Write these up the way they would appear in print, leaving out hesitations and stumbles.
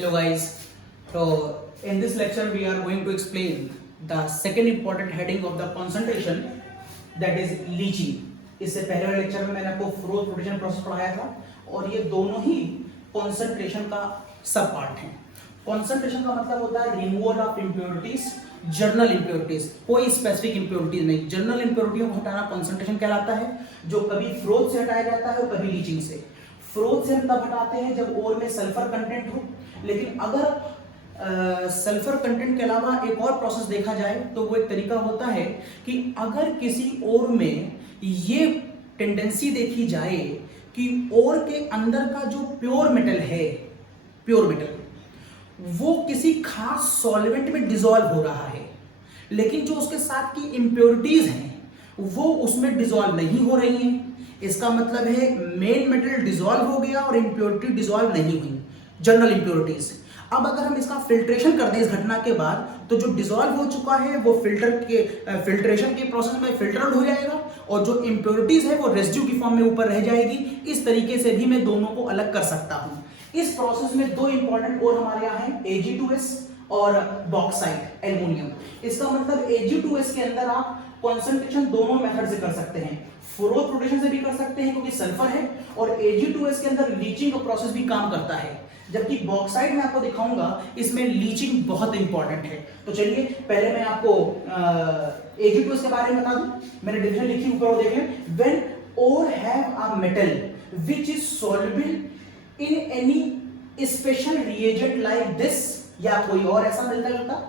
Hello guys. So in this lecture we are going to explain the second important heading of the concentration, that is leaching. इससे पहले lecture में मैंने आपको froth production process पढ़ाया था और ये दोनों ही concentration का सब पार्ट हैं। concentration का मतलब होता है removal of impurities, journal impurities, कोई स्पेसिफिक इम्प्योरिटीज नहीं, जर्नल इम्प्योरिटियों को हटाना concentration कहलाता है, जो कभी फ्रोथ से हटाया जाता है और कभी लीचिंग से। फ्रोथ से हम तब हटाते हैं जब ओर में सल्फर कंटेंट हो, लेकिन अगर सल्फर कंटेंट के अलावा एक और प्रोसेस देखा जाए तो वो एक तरीका होता है कि अगर किसी ओर में ये टेंडेंसी देखी जाए कि ओर के अंदर का जो प्योर मेटल है, प्योर मेटल वो किसी खास सॉल्वेंट में डिसॉल्व हो रहा है, लेकिन जो उसके साथ की इंप्योरिटीज हैं वो उसमें डिसॉल्व नहीं हो रही हैं। इसका मतलब है मेन मेटल डिसॉल्व हो गया और इंप्योरिटी डिसॉल्व नहीं हुई, जनरल इंप्योरिटीज। अब अगर हम इसका फिल्ट्रेशन कर दें इस घटना के बाद, तो जो डिसॉल्व हो चुका है वो फिल्ट्रेशन के प्रोसेस में फिल्टर्ड हो जाएगा और जो इंप्योरिटीज है वो रेसिड्यू की फॉर्म में ऊपर रह जाएगी। इस तरीके से भी मैं दोनों को अलग कर सकता हूं। इस प्रोसेस में दो इंपॉर्टेंट और हमारे यहाँ है, Ag2S और बॉक्साइट एल्युमिनियम। इसका मतलब Ag2S के अंदर आप कॉन्सेंट्रेशन दोनों मेथड से कर सकते हैं, फ्रोथ प्रोडक्शन से भी कर सकते हैं क्योंकि सल्फर है, और Ag2S के अंदर लीचिंग का प्रोसेस भी काम करता है। जबकि बॉक्साइट में आपको दिखाऊंगा इसमें लीचिंग बहुत इंपॉर्टेंट है। तो चलिए पहले मैं आपको Ag2S के बारे में बता दूं। मैंने डिफिनेशन लिखी ऊपर, वो देख लें। When or have a metal which is soluble in any special reagent like this, या कोई और ऐसा मिलता जुलता,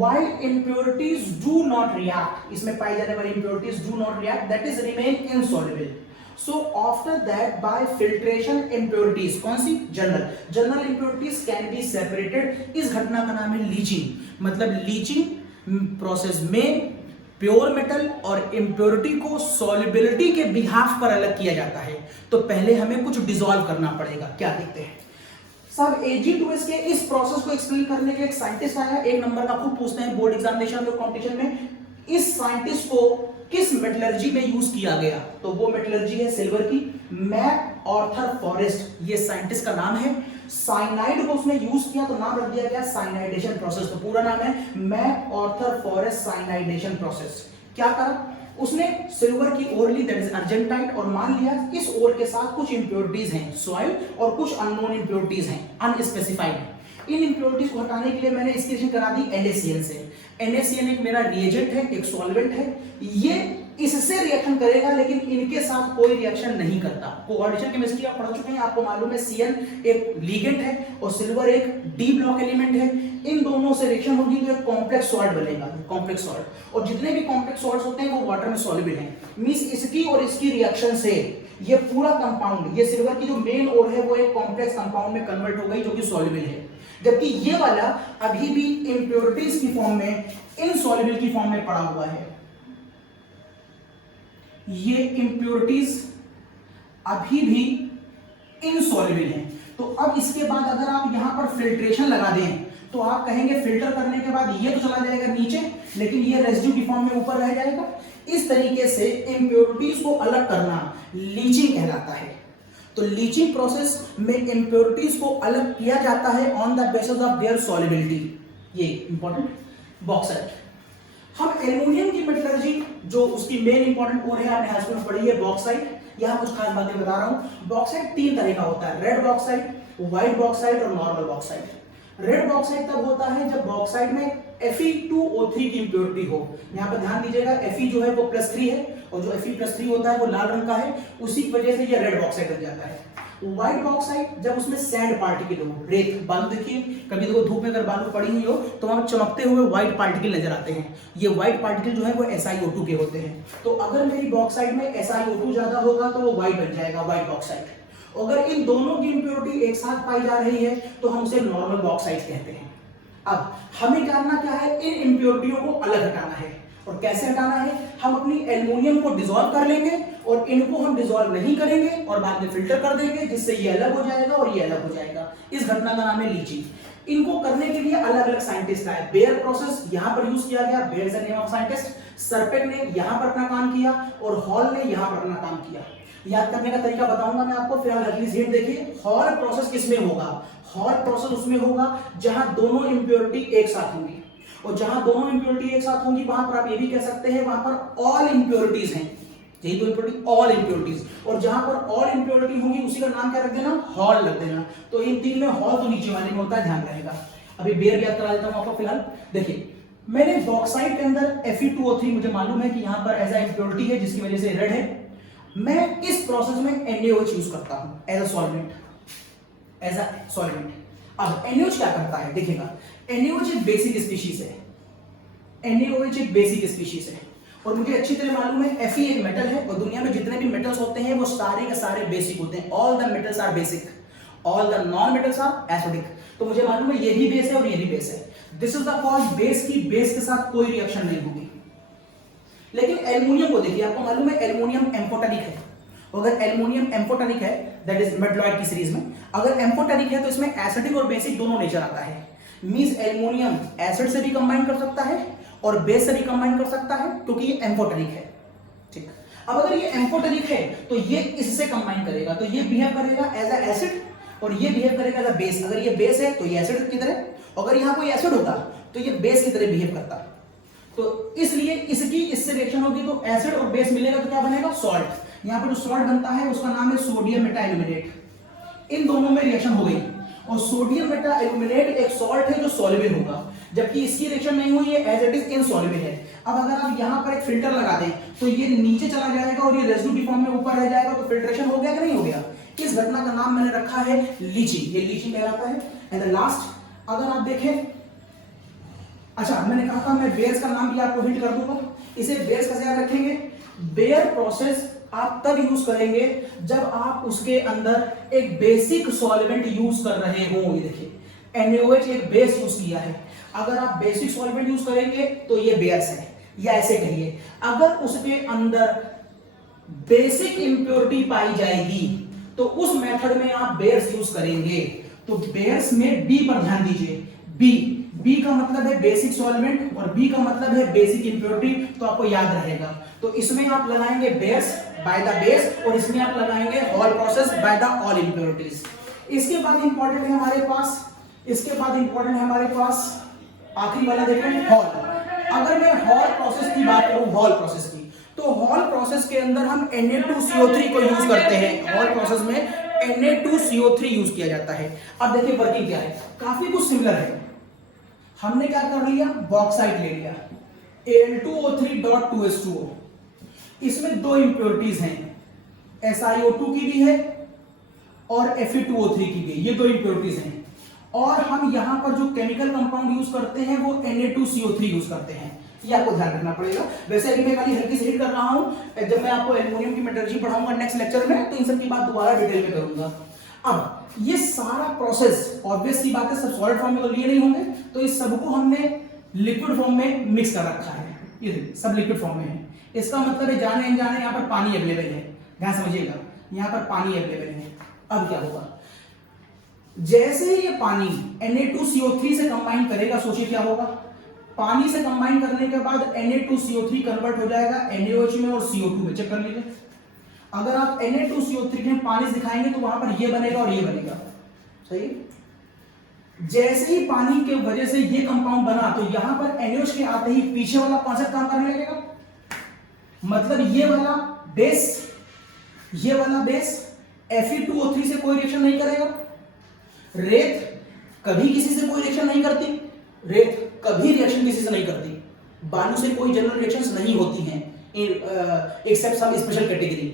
while impurities do not react, इसमें पाई जाने वाली impurities do not react, that is remain insoluble. So after that by filtration impurities, कौन सी? General impurities can be separated. इस घटना का नाम है लीचिंग। मतलब लीचिंग प्रोसेस में प्योर मेटल और इम्प्योरिटी को सॉल्युबिलिटी के बिहाफ पर अलग किया जाता है। तो पहले हमें कुछ डिसॉल्व करना पड़ेगा। क्या देखते हैं सब Ag2S के इस प्रोसेस को एक्सप्लेन करने के एक साइंटिस्ट आया, एक नंबर का खूब पूछते हैं बोर्ड एग्जामिनेशन और कंपटीशन में। इस साइंटिस्ट को किस मेटलर्जी में यूज किया गया? तो वो मेटलर्जी है सिल्वर की। मैक आर्थर फॉरेस्ट ये साइंटिस्ट का नाम है। साइनाइड को उसने यूज किया तो नाम रख दिया गया साइनाइडेशन प्रोसेस। तो पूरा नाम है मैक आर्थर फॉरेस्ट साइनाइडेशन प्रोसेस। क्या करा उसने? सिल्वर की ओर ली, दैट इज अर्जेंटाइट, और मान लिया इस ओर के साथ कुछ इंप्योरिटीज हैं सॉइल और कुछ अननोन इंप्योरिटीज हैं, अनस्पेसिफाइड। इन इंप्योरिटीज को हटाने के लिए मैंने इसकी रिएक्शन करा दी NaCN से। NaCN एक मेरा रिएजेंट है, एक सॉल्वेंट है, ये इससे रिएक्शन करेगा लेकिन इनके साथ कोई रिएक्शन नहीं करता। कोऑर्डिनेशन केमिस्ट्री आप पढ़ चुके हैं, आपको मालूम है Cn एक लिगेंड है और सिल्वर एक डी ब्लॉक एलिमेंट है। इन दोनों से रिएक्शन होगी तो एक कॉम्प्लेक्स सॉल्ट बनेगा, कॉम्प्लेक्स सॉल्ट। और जितने भी कॉम्प्लेक्स सॉल्ट्स होते हैं वो वाटर में सॉल्युबल हैं। मींस इसकी और इसकी रिएक्शन से ये पूरा कंपाउंड, ये सिल्वर की जो मेन ओर है वो एक कॉम्प्लेक्स कंपाउंड में कन्वर्ट हो गई जो कि सॉल्युबल है, जबकि ये वाला अभी भी इंप्योरिटीज की फॉर्म में, इनसॉल्युबल की फॉर्म में पड़ा हुआ है। ये इंप्योरिटीज अभी भी इनसॉल्युबल हैं। तो अब इसके बाद अगर आप यहां पर फिल्ट्रेशन लगा दें तो आप कहेंगे फिल्टर करने के बाद ये तो चला जाएगा नीचे, लेकिन ये रेसिड्यू की फॉर्म में ऊपर रह जाएगा। इस तरीके से इंप्योरिटीज को अलग करना लीचिंग कहलाता है। तो लीचिंग प्रोसेस में इंप्योरिटीज को अलग किया जाता है on the basis of their solubility. ये इंपॉर्टेंट। बॉक्साइट, हम एल्युमिनियम की मेटलर्जी जो उसकी मेन इंपॉर्टेंट ओर है आपने हाई स्कूल में पढ़ी है बॉक्साइट। यहां कुछ खास बातें बता रहा हूं। बॉक्साइट तीन तरह का होता है, रेड बॉक्साइट, व्हाइट बॉक्साइट और नॉर्मल बॉक्साइट। रेड बॉक्साइट तब होता है जब बॉक्साइट में Fe2O3 की इंप्योरिटी हो। यहां पर ध्यान दीजिएगा, Fe जो है वो +3 है और जो Fe+3 होता है वो लाल रंग का है, उसी की वजह से ये रेड बॉक्साइट बन जाता है। व्हाइट बॉक्साइट जब उसमें सैंड पार्टिकल हो, रेत, बालू देखिए, कभी देखो धूप में अगर बालू पड़ी हुई हो तो वहां चमकते हुए व्हाइट पार्टिकल नजर आते हैं। ये व्हाइट पार्टिकल जो है वो SiO2 के होते हैं। तो अगर मेरी बॉक्साइट में SiO2 ज्यादा होगा तो वो व्हाइट बन जाएगा, व्हाइट बॉक्साइट। अगर इन दोनों की इंप्योरिटी एक साथ पाई जा रही है तो हम उसे नॉर्मल बॉक्साइट कहते हैं। अब हमें जानना क्या है, इन इंप्योरिटियों को अलग हटाना है। और कैसे हटाना है? हम अपनी एल्युमिनियम को डिसॉल्व कर लेंगे और इनको हम डिसॉल्व नहीं करेंगे और बाद में फिल्टर कर देंगे, जिससे ये अलग हो जाएगा और ये अलग हो जाएगा। इस घटना का नाम है लीचिंग। इनको करने के लिए अलग अलग साइंटिस्ट आए। बेयर प्रोसेस यहां पर यूज किया गया, Baeyer is the name of scientist. सर्पेक ने यहां पर अपना काम किया और हॉल ने यहां पर अपना काम किया। याद करने का तरीका बताऊंगा मैं आपको, फिलहाल अगली स्लाइड देखिए। हॉल प्रोसेस किसमें होगा? हॉल प्रोसेस उसमें होगा जहां दोनों इंप्योरिटी एक साथ होंगी, और जहां दोनों इंप्योरिटी एक साथ होंगी वहां पर आप ये भी कह सकते हैं वहां पर ऑल इंप्योरिटीज हैं, यही दो इंप्योरिटी, ऑल इंप्योरिटीज। और जहां पर ऑल इंप्योरिटी होंगी उसी का नाम क्या रख देना? हॉल रख देना। तो इन तीन में हॉल तो नीचे वाले में होता है, ध्यान रहेगा। अभी बेयर याद करा देता हूं आपको। फिलहाल देखिए, मैंने बॉक्साइट के अंदर Fe2O3 मुझे मालूम है कि यहां पर एज अ इंप्योरिटी है जिसकी वजह से रेड है। मैं इस प्रोसेस में NaOH यूज करता हूं as a solvent, as a solvent. अब NaOH क्या करता है देखिएगा, NaOH एक बेसिक स्पीशीज है, NaOH एक बेसिक स्पीशीज है, और मुझे अच्छी तरह मालूम है Fe एक मेटल है, और दुनिया में जितने भी मेटल्स होते हैं वो सारे के सारे बेसिक होते हैं। All the metals are basic, all the non metals are acidic. तो मुझे मालूम है ये भी बेस है और ये भी बेस है। This is the cause base की बेस के साथ कोई रिएक्शन नहीं होगी। लेकिन एल्युमिनियम को देखिए, आपको मालूम है एल्युमिनियम एम्फोटेरिक है। अगर एल्युमिनियम एम्फोटेरिक है, दैट इज मेटलॉइड की सीरीज में, अगर एम्फोटेरिक है तो इसमें एसिडिक और बेसिक दोनों नेचर आता है। मींस एल्युमिनियम एसिड से भी कंबाइन कर सकता है और बेस से भी कंबाइन कर सकता है क्योंकि ये एम्फोटेरिक है। ठीक, अब अगर ये एम्फोटेरिक है तो ये इससे कंबाइन करेगा, तो ये बिहेव करेगा एज अ एसिड और ये बिहेव करेगा एज अ बेस। अगर ये बेस है तो ये एसिड की तरह, अगर यहां कोई एसिड होता तो ये बेस की तरह बिहेव करता। तो इसलिए इसकी इससे रिएक्शन होगी तो एसिड और बेस मिलेगा तो क्या बनेगा? सॉल्ट। यहां पर जो सॉल्ट बनता है उसका नाम है सोडियम मेटाइल्युमिनेट। इन दोनों में रिएक्शन हो गई और सोडियम मेटाइल्युमिनेट एक सॉल्ट है जो सॉल्युबल होगा, जबकि इसकी रिएक्शन नहीं हुई है, एज इट इज इनसॉल्युबल है। अब अगर आप यहां पर एक फिल्टर लगा दें तो ये नीचे चला जाएगा और ये रेसिड्यू की फॉर्म में ऊपर रह जाएगा, तो फिल्ट्रेशन हो गया कि नहीं हो गया? इस घटना का नाम मैंने रखा है लीचिंग, ये लीचिंग कहलाता है। एंड द लास्ट, अगर आप देखें, अच्छा मैंने कहा था मैं बेयर्स का नाम भी आपको हिंट कर दूंगा, इसे बेयर्स कैसे याद रखेंगे? बेयर प्रोसेस आप तब यूज करेंगे जब आप उसके अंदर एक बेसिक सॉल्वेंट यूज कर रहे हो। ये देखिए NaOH एक बेस यूज किया है, अगर आप बेसिक सॉल्वेंट यूज करेंगे तो ये बेयर्स है, या ऐसे कहिए अगर उसके अंदर बेसिक इंप्योरिटी पाई जाएगी तो उस मेथड में आप बेयर्स यूज करेंगे। तो बेयर्स में बी पर ध्यान दीजिए, बी का मतलब है बेसिक सॉल्वेंट और बी का मतलब है बेसिक इंप्योरिटी, तो आपको याद रहेगा। तो इसमें आप लगाएंगे बेयर्स बाय द बेस और इसमें आप लगाएंगे hall process by the all impurities. इसके बाद इंपॉर्टेंट है हमारे पास, इसके बाद इंपॉर्टेंट है हमारे पास आखिरी वाला देखें हॉल। अगर मैं हॉल प्रोसेस की बात करूं, हॉल प्रोसेस की, तो हॉल प्रोसेस के अंदर हम Na2CO3 को यूज करते हैं। हॉल प्रोसेस में Na2CO3 यूज किया जाता है। अब देखिए वर्किंग क्या है, काफी कुछ सिमिलर है। हमने क्या कर लिया, बॉक्साइट ले लिया, Al2O3.2H2O, इसमें दो इंप्योरिटीज हैं, SiO2 की भी है और Fe2O3 की भी, ये दो इंप्योरिटीज हैं। और हम यहां पर जो केमिकल कंपाउंड यूज करते हैं वो Na2CO3 यूज करते हैं, ये आपको ध्यान रखना पड़ेगा। वैसे अभी मैं खाली हल्की से हिट कर रहा हूं, जब मैं आपको एल्युमिनियम की मेटलर्जी पढ़ाऊंगा नेक्स्ट लेक्चर में तो इन सब की बात दोबारा डिटेल में करूंगा। अब ये सारा प्रोसेस ऑब्वियस सी बात है सब सॉलिड फॉर्म में तो लिए नहीं होंगे, तो इस सबको हमने लिक्विड फॉर्म में मिक्स कर रखा है। ये सब लिक्विड फॉर्म में है, इसका मतलब है जाने अनजाने यहाँ पर पानी अवेलेबल है, ध्यान समझिएगा, यहाँ पर पानी अवेलेबल है। अब क्या होगा, जैसे ही ये पानी Na2CO3 से कंबाइन करेगा, सोचिए क्या होगा, पानी से कंबाइन करने के बाद Na2CO3 कन्वर्ट हो जाएगा NaOH में और CO2 में। चेक कर लीजिए, अगर आप Na2CO3 में पानी दिखाएंगे तो वहां पर ये बनेगा और ये बनेगा, सही। जैसे ही पानी के वजह से ये कंपाउंड बना तो यहां पर NaOH के आते ही पीछे वाला कॉन्सेप्ट काम करने लगेगा, मतलब ये वाला बेस Fe2O3 से कोई रिएक्शन नहीं करेगा। रेत कभी किसी से कोई रिएक्शन नहीं करती, रेत कभी रिएक्शन किसी से नहीं करती, बालू से कोई जनरल रिएक्शंस नहीं होती हैं एक्सेप्ट सम स्पेशल कैटेगरी।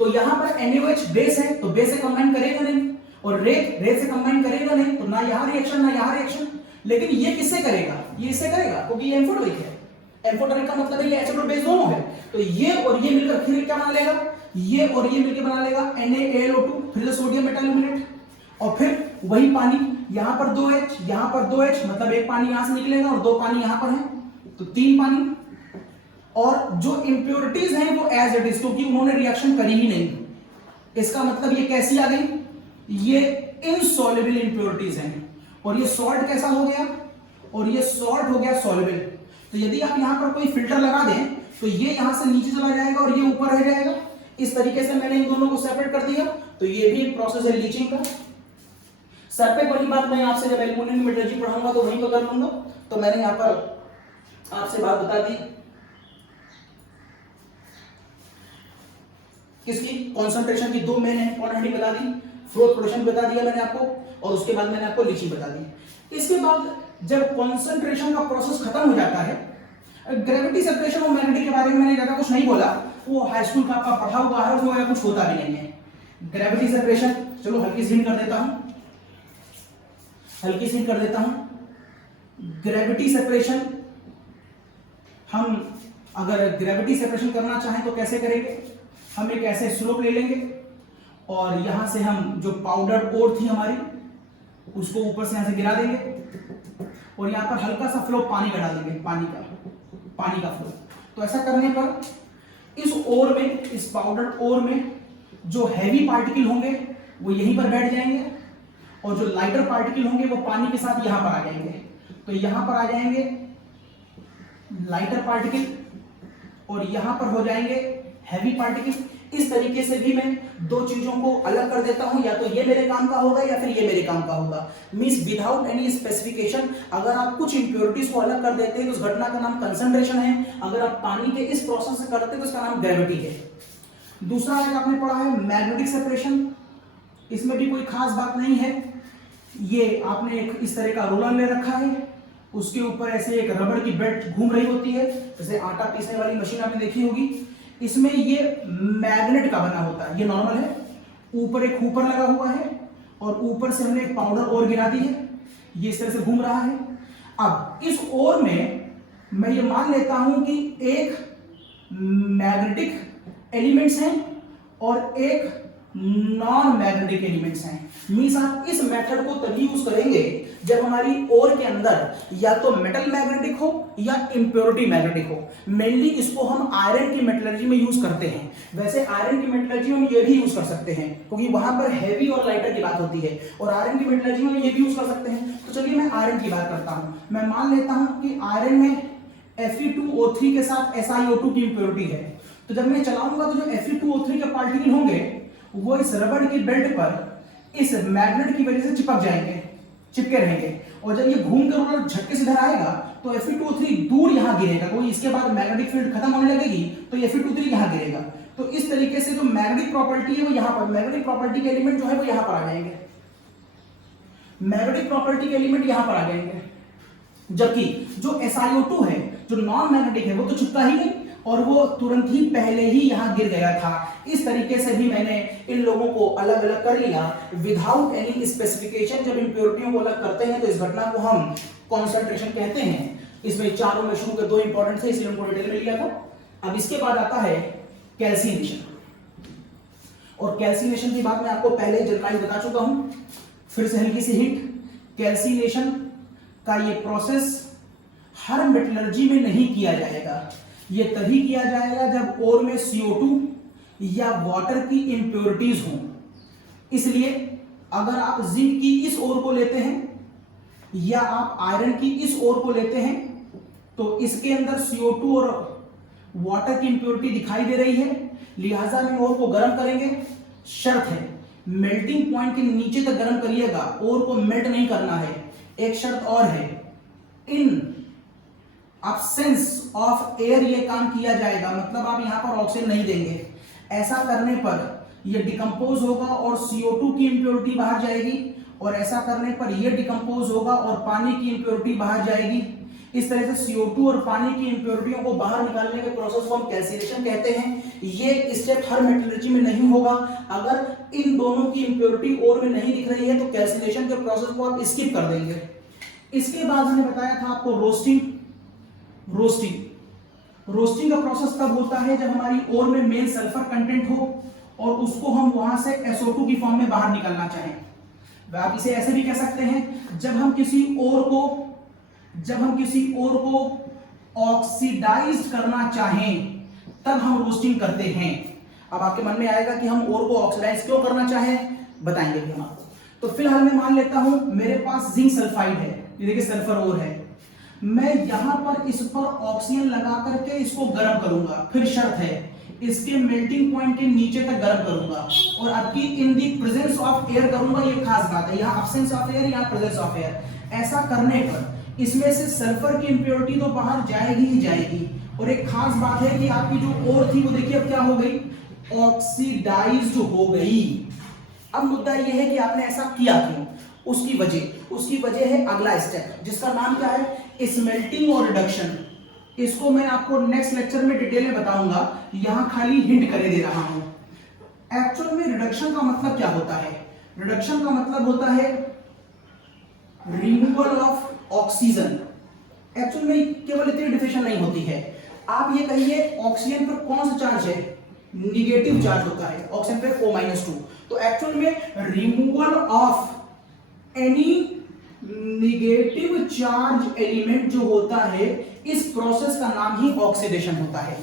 तो यहां पर NaOH बेस है तो बेस से कंबाइन करेगा नहीं, और रेत से कंबाइन करेगा नहीं, तो ना यहां रिएक्शन ना यहां रिएक्शन। लेकिन ये किससे करेगा, ये इससे करेगा क्योंकि ये एम्फोटेरिक है। एम्फोटेरिक का मतलब है ये एसिड और बेस दोनों है, तो ये और ये मिलकर फिर क्या बना लेगा, ये और ये मिलकर बना लेगा NaAlO2, फिर सोडियम मेटाइल्युमिनेट, और फिर वही पानी, यहां पर 2H यहां पर 2H, मतलब एक पानी यहां से निकलेगा और दो पानी यहां पर है, तो 3 पानी। और जो इंप्योरिटीज हैं वो एज इट इज, क्योंकि उन्होंने रिएक्शन करी ही नहीं। इसका मतलब ये कैसी आ गई, ये इनसॉल्युबल इंप्योरिटीज हैं। और ये सॉल्ट कैसा हो गया, और ये सॉल्ट हो गया सॉल्युबल। तो यदि आप यहाँ पर कोई फिल्टर लगा दें तो ये यहाँ से नीचे चला जाएगा और ये ऊपर रह जाएगा। इस तरीके से मैंने इन दोनों को सेपरेट कर दिया। तो ये भी एक प्रोसेस है लीचिंग का। सर पे बड़ी बात मैं आपसे जब एल्यूमिनियम मेटलर्जी पढ़ाऊंगा तो वहीं पर कर लूंगा। तो मैंने यहाँ पर आपसे बात बता दी किसकी, कॉन्सेंट्रेशन की। दो मेन इंपॉर्टेंट बता दी, फ्लो प्रोडक्शन बता दिया मैंने आपको, और उसके बाद मैंने आपको लीचिंग बता दी। इसके बाद जब कॉन्सेंट्रेशन का प्रोसेस खत्म हो जाता है, ग्रेविटी सेपरेशन और मैग्नेटिक के बारे में मैंने ज्यादा कुछ नहीं बोला, वो हाई स्कूल का आपका पढ़ा हुआ है, उसमें कुछ होता भी नहीं है। ग्रेविटी सेपरेशन चलो हल्की सी कर देता हूं, हल्की सी कर देता हूं। ग्रेविटी सेपरेशन, हम अगर ग्रेविटी सेपरेशन करना चाहें तो कैसे करेंगे, हम एक ऐसे स्लोप ले लेंगे और यहां से हम जो पाउडर ओर थी हमारी उसको ऊपर से यहां से गिरा देंगे और यहां पर हल्का सा फ्लो पानी का डाल देंगे, पानी का फ्लो। तो ऐसा करने पर इस ओर में, इस पाउडर ओर में जो हैवी पार्टिकल होंगे वो यहीं पर बैठ जाएंगे और जो लाइटर पार्टिकल होंगे वो पानी के साथ यहां पर आ जाएंगे। तो यहां पर आ जाएंगे लाइटर पार्टिकल और यहां पर हो जाएंगे हैवी पार्टिकल। इस तरीके से भी मैं दो चीजों को अलग कर देता हूं, या तो ये मेरे काम का होगा या फिर ये मेरे काम का होगा। मींस विदाउट एनी स्पेसिफिकेशन अगर आप कुछ इंप्योरिटीज को अलग कर देते हैं तो उस घटना का नाम कंसंट्रेशन है। अगर आप पानी के इस प्रोसेस से करते हैं तो उसका नाम ग्रेविटी है। दूसरा एक आपने पढ़ा है मैग्नेटिक सेपरेशन। इसमें भी कोई खास बात नहीं है। ये आपने एक इस तरह का रोलर ले रखा है, उसके ऊपर ऐसे एक रबड़ की बेल्ट घूम रही होती है, जैसे आटा पीसने वाली मशीन आपने देखी होगी। इसमें ये मैग्नेट का बना होता है, ये नॉर्मल है। ऊपर एक हुपर लगा हुआ है और ऊपर से हमने एक पाउडर और गिरा दी है, ये इस तरह से घूम रहा है। अब इस ओर में मैं ये मान लेता हूं कि एक मैग्नेटिक एलिमेंट्स हैं और एक नॉन मैग्नेटिक एलिमेंट्स हैं। मींस आप इस मेथड को तभी यूज करेंगे जब हमारी ओर के अंदर या तो मेटल मैग्नेटिक हो या इंप्योरिटी मैग्नेटिक हो। मेनली इसको हम आयरन की मेटलर्जी में यूज करते हैं। वैसे आयरन की मेटलर्जी में ये भी यूज कर सकते हैं क्योंकि वहां पर हैवी और लाइटर की बात होती है, और आयरन की मेटलर्जी में ये भी यूज कर सकते हैं। तो चलिए मैं आयरन की बात करता हूं। मैं मान लेता हूं कि आयरन में Fe2O3 के साथ SiO2 की इंप्योरिटी है। तो जब मैं चलाऊंगा तो जो Fe2O3 के पार्टिकल होंगे वो इस रबड़ की बेल्ट पर इस मैग्नेट की वजह से चिपके रहेंगे, और जब ये घूम कर रोलर झटके से इधर आएगा तो Fe2O3 दूर यहां गिरेगा, कोई इसके बाद मैग्नेटिक फील्ड खत्म होने लगेगी तो Fe2O3 यहां गिरेगा। तो इस तरीके से जो मैग्नेटिक प्रॉपर्टी है वो यहां पर, मैग्नेटिक प्रॉपर्टी के एलिमेंट जो है वो यहां पर आ जाएंगे, मैग्नेटिक प्रॉपर्टी के एलिमेंट यहां पर आ जाएंगे। जबकि जो SiO2 है, जो नॉन मैग्नेटिक है, वो तो चिपका ही नहीं और वो तुरंत ही पहले ही यहां गिर गया था। इस तरीके से भी मैंने इन लोगों को अलग अलग कर लिया विदाउट एनी स्पेसिफिकेशन। जब इंप्योरिटियों को अलग करते हैं तो इस घटना को हम कॉन्सेंट्रेशन कहते हैं। इसमें चारों में शुरू के दो इंपॉर्टेंट थे, इसलिए उनको डिटेल में लिया था। अब इसके बाद आता है कैल्सिनेशन, और कैल्सिनेशन की बात मैं आपको पहले ही जानकारी बता चुका हूं, फिर से हल्की सी हिंट। कैल्सिनेशन का ये प्रोसेस हर मेटलर्जी में नहीं किया जाएगा। ये तभी किया जाएगा जब ओर में CO2 या वाटर की इंप्योरिटीज हों। इसलिए अगर आप जिंक की इस ओर को लेते हैं या आप आयरन की इस ओर को लेते हैं तो इसके अंदर CO2 और वाटर की इंप्योरिटी दिखाई दे रही है, लिहाजा हम ओर को गर्म करेंगे। शर्त है मेल्टिंग पॉइंट के नीचे तक गर्म करिएगा, ओर को मेल्ट नहीं करना है। एक शर्त और है, इन अब्सेंस ऑफ एयर ये काम किया जाएगा, मतलब आप यहां पर ऑक्सीजन नहीं देंगे। ऐसा करने पर ये डिकम्पोज होगा और CO2 की इंप्योरिटी बाहर जाएगी, और ऐसा करने पर ये डिकम्पोज होगा और पानी की इंप्योरिटी बाहर जाएगी। इस तरह से CO2 और पानी की इंप्योरिटियों को बाहर निकालने के प्रोसेस को हम कैल्सिनेशन कहते हैं। ये स्टेप हर मेटलर्जी में नहीं होगा। अगर इन दोनों की इंप्योरिटी और में नहीं दिख रही है तो कैल्सिनेशन के प्रोसेस को आप स्किप कर देंगे। इसके बाद हमने बताया था आपको रोस्टिंग का प्रोसेस कब होता है, जब हमारी ओर में मेन सल्फर कंटेंट हो और उसको हम वहां से SO2 की फॉर्म में बाहर निकालना चाहें। आप इसे ऐसे भी कह सकते हैं, जब हम किसी ओर को ऑक्सीडाइज करना चाहें तब हम रोस्टिंग करते हैं। अब आपके मन में आएगा कि हम ओर को ऑक्सीडाइज क्यों करना चाहें, बताएंगे भी हम आपको। तो फिलहाल मैं मान लेता हूं मेरे पास जिंक सल्फाइड है, ये देखिए सल्फर और है, मैं यहां पर इस पर ऑक्सीजन लगा करके इसको गर्म करूंगा, फिर शर्त है इसके मेल्टिंग पॉइंट के नीचे तक गर्म करूंगा और आपकी इन दी प्रेजेंस ऑफ एयर करूंगा, ये खास बात है, यहाँ एब्सेंस ऑफ एयर, यहाँ प्रेजेंस ऑफ एयर। ऐसा करने पर इसमें से सल्फर की इंप्योरिटी तो बाहर जाएगी ही जाएगी, और एक खास बात है कि आपकी जो ओर थी वो देखिए अब क्या हो गई, ऑक्सीडाइज्ड हो गई। अब मुद्दा यह है कि आपने ऐसा किया क्यों, उसकी वजह है अगला स्टेप जिसका नाम क्या है, स्मेल्टिंग और रिडक्शन। इसको मैं आपको नेक्स्ट लेक्चर में डिटेल में बताऊंगा, यहां खाली हिंट करे दे रहा हूं। एक्चुअल में रिडक्शन का मतलब क्या होता है, रिडक्शन का मतलब होता है रिमूवल ऑफ ऑक्सीजन। एक्चुअल में केवल इतनी डिफिनेशन नहीं होती है, आप ये कहिए ऑक्सीजन पर कौन सा चार्ज है, निगेटिव चार्ज होता है, ऑक्सीजन पे O-2। तो एक्चुअल में removal of any negative charge element जो होता है, इस प्रोसेस का नाम ही ऑक्सीडेशन होता है।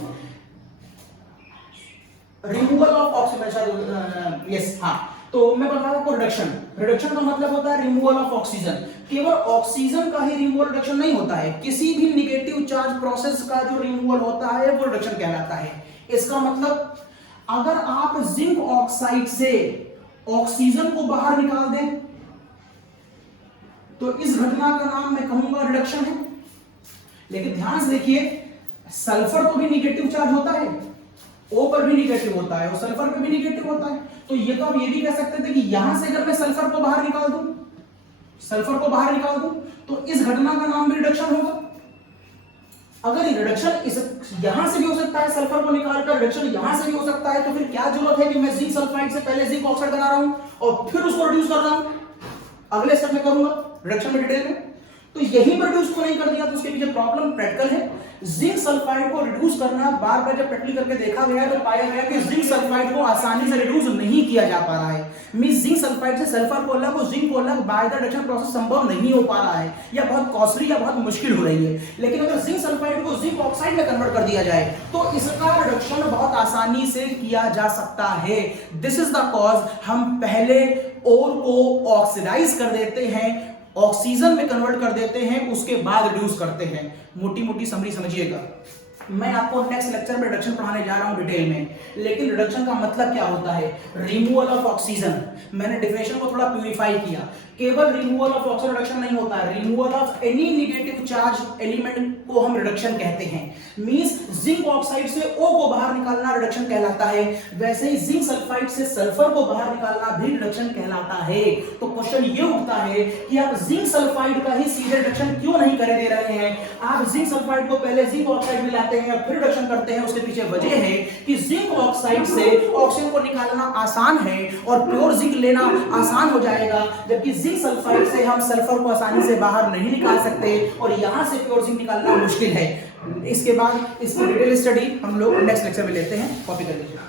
रिमूवल ऑफ ऑक्सीजन, यस, हाँ। तो मैं बता रहा हूं रिडक्शन का मतलब होता है रिमूवल ऑफ ऑक्सीजन। केवल ऑक्सीजन का ही रिमूवल रिडक्शन नहीं होता है, किसी भी निगेटिव चार्ज प्रोसेस का जो रिमूवल होता है वो रिडक्शन कहलाता है। इसका मतलब अगर आप जिंक ऑक्साइड से ऑक्सीजन को बाहर निकाल दें तो इस घटना का नाम मैं कहूंगा रिडक्शन है। लेकिन ध्यान से देखिए, सल्फर तो भी निगेटिव चार्ज होता है, O पर भी निगेटिव होता है और सल्फर पर भी निगेटिव होता है। तो ये तो आप ये भी कह सकते थे कि यहां से अगर मैं सल्फर को बाहर निकाल दूं तो इस घटना का नाम भी रिडक्शन होगा। अगर रिडक्शन इस यहां से भी हो सकता है, सल्फर को निकालकर रिडक्शन यहां से भी हो सकता है, तो फिर क्या जरूरत है कि मैं जिंक सल्फाइड से पहले जिंक ऑक्साइड बना रहा हूं और फिर उसको रिड्यूस कर रहा हूं, अगले स्टेप में करूंगा रिडक्शन में डिटेल में। तो यहीं पर रिड्यूस को नहीं कर दिया तो उसके पीछे प्रॉब्लम प्रैक्टिकल है। जिंक सल्फाइड को रिड्यूस करना बार बार जब प्रैक्टिकल करके देखा गया तो पाया गया कि जिंक सल्फाइड को आसानी से रिड्यूस नहीं किया जा पा रहा है। मींस जिंक सल्फाइड से सल्फर को अलग और जिंक को अलग बाय द रिडक्शन प्रोसेस संभव नहीं हो पा रहा है, या बहुत कॉस्टली या बहुत मुश्किल हो रही है। लेकिन अगर जिंक सल्फाइड को जिंक ऑक्साइड में कन्वर्ट कर दिया जाए तो इसका रिडक्शन बहुत आसानी से किया जा सकता है। दिस इज द कॉज हम पहले ओर को ऑक्सीडाइज कर देते हैं, ऑक्सीजन में कन्वर्ट कर देते हैं, उसके बाद रिड्यूस करते हैं। मोटी मोटी समरी समझिएगा। मैं आपको नेक्स्ट लेक्चर में रिडक्शन पढ़ाने जा रहा हूं डिटेल में, लेकिन रिडक्शन का मतलब क्या होता है, रिमूवल ऑफ ऑक्सीजन। मैंने डेफिनेशन को थोड़ा प्यूरिफाई किया, केवल रिमूवल ऑफ ऑक्सीजन रिडक्शन नहीं होता है, removal of any negative charge element को हम रिडक्शन कहते हैं। मींस जिंक ऑक्साइड से O को बाहर निकालना रिडक्शन कहलाता है, वैसे ही जिंक सल्फाइड से सल्फर को बाहर निकालना भी रिडक्शन कहलाता है। तो क्वेश्चन ये उठता है कि आप जिंक सल्फाइड का ही सीधे रिडक्शन क्यों नहीं कर दे रहे हैं, आप जिंक सल्फाइड को पहले जिंक ऑक्साइड मिलाते हैं फिर रिडक्शन करते हैं। उसके पीछे वजह है कि जिंक ऑक्साइड से ऑक्सीजन को निकालना आसान है और प्योर जिंक लेना आसान हो जाएगा, जबकि जिंक सल्फाइड से हम सल्फर को आसानी से बाहर नहीं निकाल सकते और यहां से प्योर जिंक निकालना मुश्किल है। इसके बाद इसकी डिटेल स्टडी हम लोग नेक्स्ट लेक्चर में लेते हैं, कॉपी कर लीजिए।